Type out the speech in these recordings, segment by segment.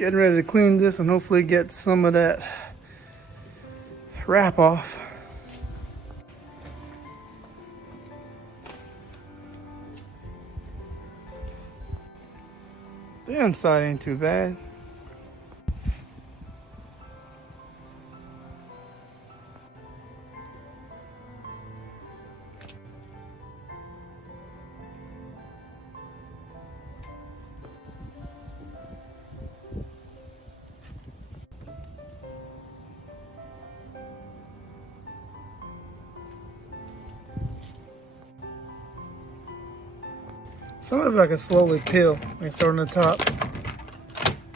Getting ready to clean this and hopefully get some of that wrap off. The inside ain't too bad. Some of it I can slowly peel. I can start on the top.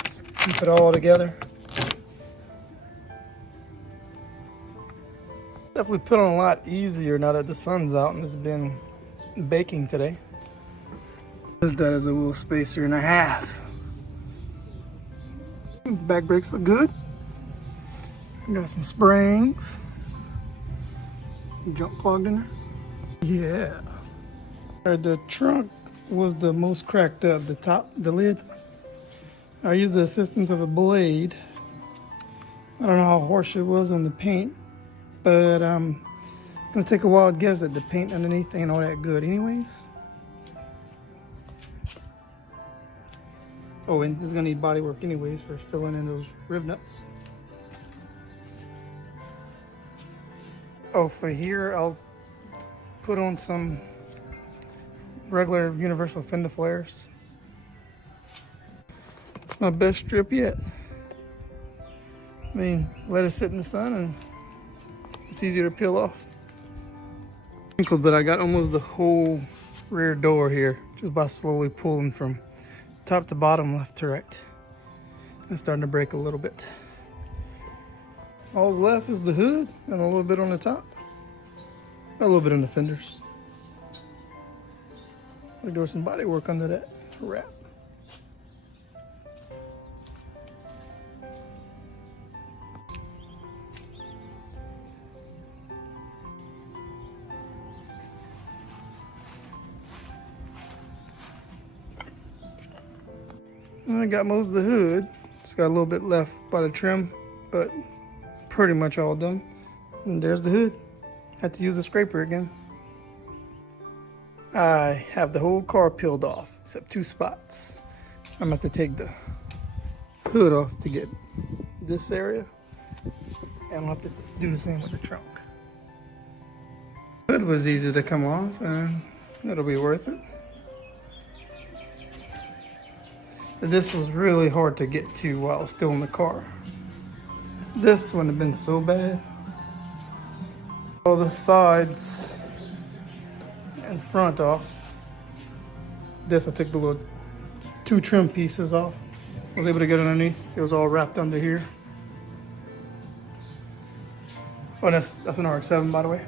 Just keep it all together. Definitely put on a lot easier now that the sun's out and it's been baking today. That is a wheel spacer and a half. Back brakes look good. Got some springs. Jump clogged in there. Yeah. Alright, the trunk was the most cracked up. The top, the lid. I used the assistance of a blade. I don't know how harsh it was on the paint, but I'm gonna take a wild guess that the paint underneath ain't all that good anyways. Oh, and it's gonna need body work anyways for filling in those riv nuts. Oh, for here I'll put on some regular universal fender flares. It's my best strip yet. I mean, let it sit in the sun and it's easier to peel off. But I got almost the whole rear door here just by slowly pulling from top to bottom, left to right. It's starting to break a little bit. All's left is the hood and a little bit on the top. A little bit on the fenders. I'll do some body work under that wrap. And I got most of the hood. Just got a little bit left by the trim, but pretty much all done. And there's the hood. Had to use a scraper again. I have the whole car peeled off except two spots. I'm gonna have to take the hood off to get this area, and I'll have to do the same with the trunk. Hood was easy to come off and it'll be worth it. This was really hard to get to while I was still in the car. This wouldn't have been so bad. All the sides and front off. This I took the little two trim pieces off. I was able to get underneath. It was all wrapped under here. Oh, that's an RX-7 by the way.